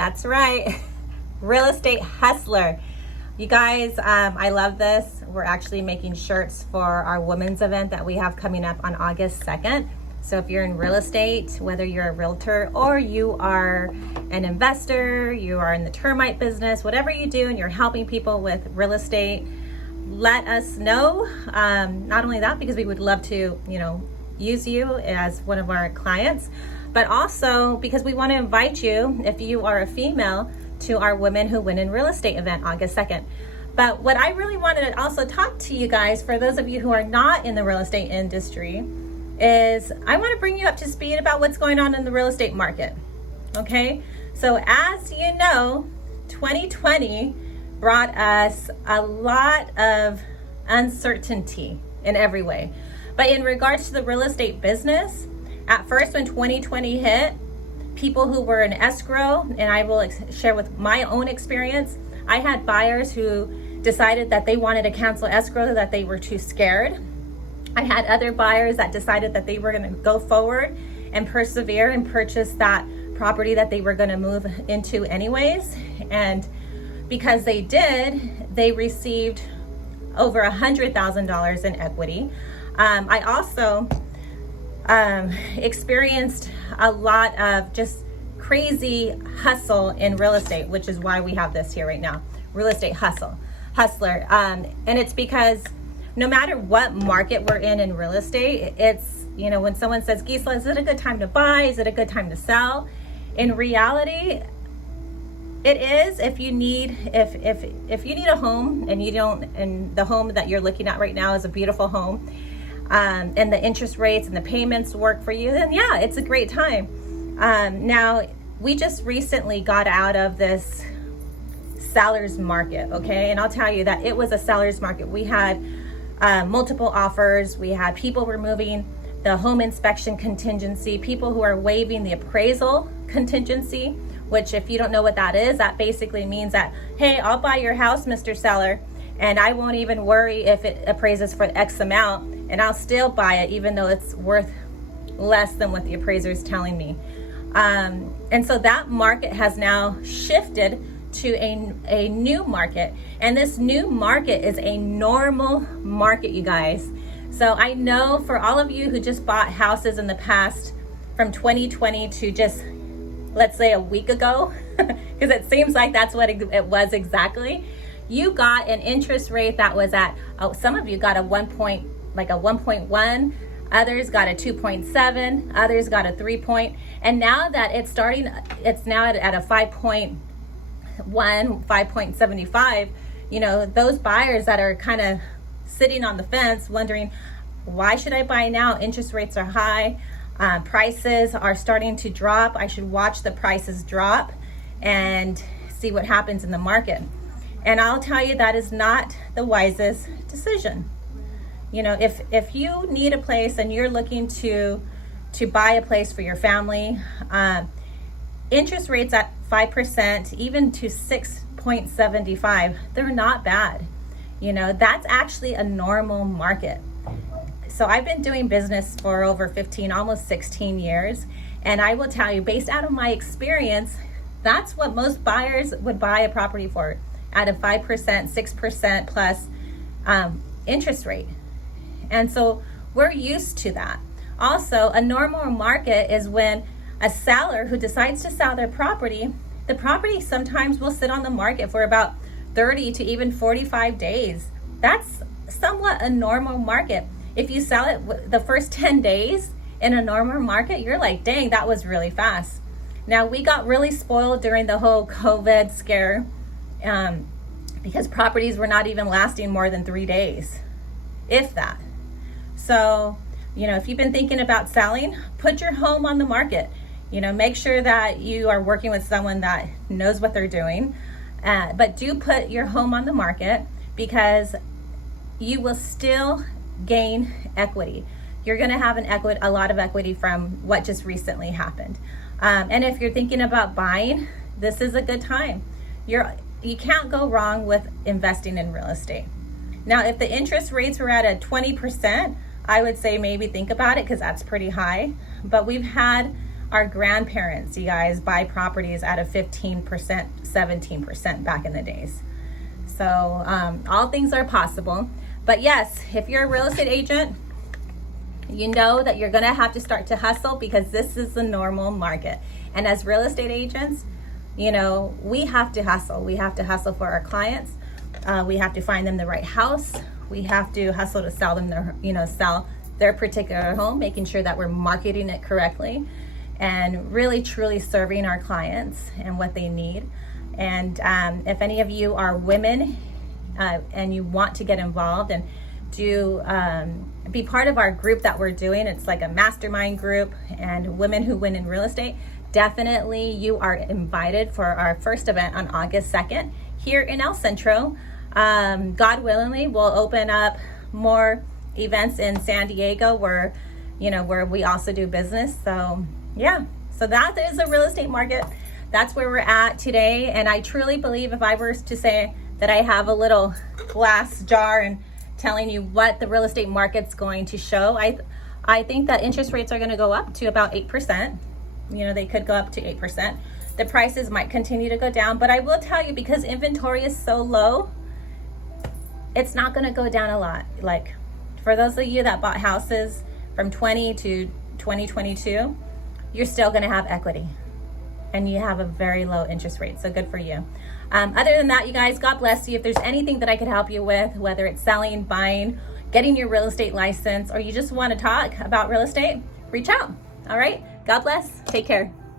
That's right. Real estate hustler. You guys, I love this. We're actually making shirts for our women's event that we have coming up on August 2nd. So if you're in real estate, whether you're a realtor or you are an investor, you are in the termite business, whatever you do and you're helping people with real estate, let us know. Not only that, because we would love to, use you as one of our clients, but also because we want to invite you, if you are a female, to our Women Who Win in Real Estate event August 2nd. But what I really wanted to also talk to you guys, for those of you who are not in the real estate industry, is I want to bring you up to speed about what's going on in the real estate market. Okay, so as you know, 2020 brought us a lot of uncertainty in every way. But in regards to the real estate business, at first when 2020 hit, people who were in escrow, and I will share with my own experience, I had buyers who decided that they wanted to cancel escrow, that they were too scared. I had other buyers that decided that they were going to go forward and persevere and purchase that property that they were going to move into anyways. And because they did, they received over $100,000 in equity. I also experienced a lot of just crazy hustle in real estate, which is why we have this here right now, real estate hustler. And it's because no matter what market we're in real estate, it's, when someone says, Gisela, is it a good time to buy? Is it a good time to sell? In reality, it is if you need a home and the home that you're looking at right now is a beautiful home, and the interest rates and the payments work for you, then yeah, it's a great time. Now, we just recently got out of this seller's market, okay? And I'll tell you that it was a seller's market. We had multiple offers. We had people removing the home inspection contingency, people who are waiving the appraisal contingency, which if you don't know what that is, that basically means that, hey, I'll buy your house, Mr. Seller, and I won't even worry if it appraises for X amount, and I'll still buy it even though it's worth less than what the appraiser is telling me. And so that market has now shifted to a new market, and this new market is a normal market, you guys. So I know for all of you who just bought houses in the past from 2020 to just, let's say, a week ago, because it seems like that's what it was exactly, you got an interest rate that was at, some of you got a 1.1, others got a 2.7, others got a 3 point, and now that it's now at a 5.1, 5.75, those buyers that are kind of sitting on the fence wondering, why should I buy now? Interest rates are high, prices are starting to drop. I should watch the prices drop and see what happens in the market. And I'll tell you, that is not the wisest decision. If you need a place and you're looking to buy a place for your family, interest rates at 5%, even to 6.75, they're not bad. That's actually a normal market. So I've been doing business for over 15, almost 16 years. And I will tell you, based out of my experience, that's what most buyers would buy a property for, at a 5%, 6% plus interest rate. And so we're used to that. Also, a normal market is when a seller who decides to sell their property, the property sometimes will sit on the market for about 30 to even 45 days. That's somewhat a normal market. If you sell it the first 10 days in a normal market, you're like, dang, that was really fast. Now, we got really spoiled during the whole COVID scare because properties were not even lasting more than 3 days, if that. So, if you've been thinking about selling, put your home on the market. Make sure that you are working with someone that knows what they're doing. But do put your home on the market, because you will still gain equity. You're going to have a lot of equity from what just recently happened. And if you're thinking about buying, this is a good time. You can't go wrong with investing in real estate. Now, if the interest rates were at a 20%, I would say maybe think about it, because that's pretty high. But we've had our grandparents, you guys, buy properties at a 15%, 17% back in the days. So all things are possible. But yes, if you're a real estate agent, you know that you're gonna have to start to hustle, because this is the normal market. And as real estate agents, you know, we have to hustle. We have to hustle for our clients. We have to find them the right house. We have to hustle to sell them their, sell their particular home, making sure that we're marketing it correctly and really truly serving our clients and what they need. And if any of you are women and you want to get involved and do be part of our group that we're doing, it's like a mastermind group and Women Who Win in Real Estate, definitely you are invited for our first event on August 2nd here in El Centro. God willingly, we'll open up more events in San Diego where we also do business. So yeah, so that is the real estate market. That's where we're at today. And I truly believe, if I were to say that I have a little glass jar and telling you what the real estate market's going to show, I think that interest rates are going to go up to about 8%. They could go up to 8%. The prices might continue to go down, but I will tell you, because inventory is so low, it's not going to go down a lot. Like, for those of you that bought houses from 20 to 2022, you're still going to have equity and you have a very low interest rate. So good for you. Other than that, you guys, God bless you. If there's anything that I could help you with, whether it's selling, buying, getting your real estate license, or you just want to talk about real estate, reach out. All right. God bless. Take care.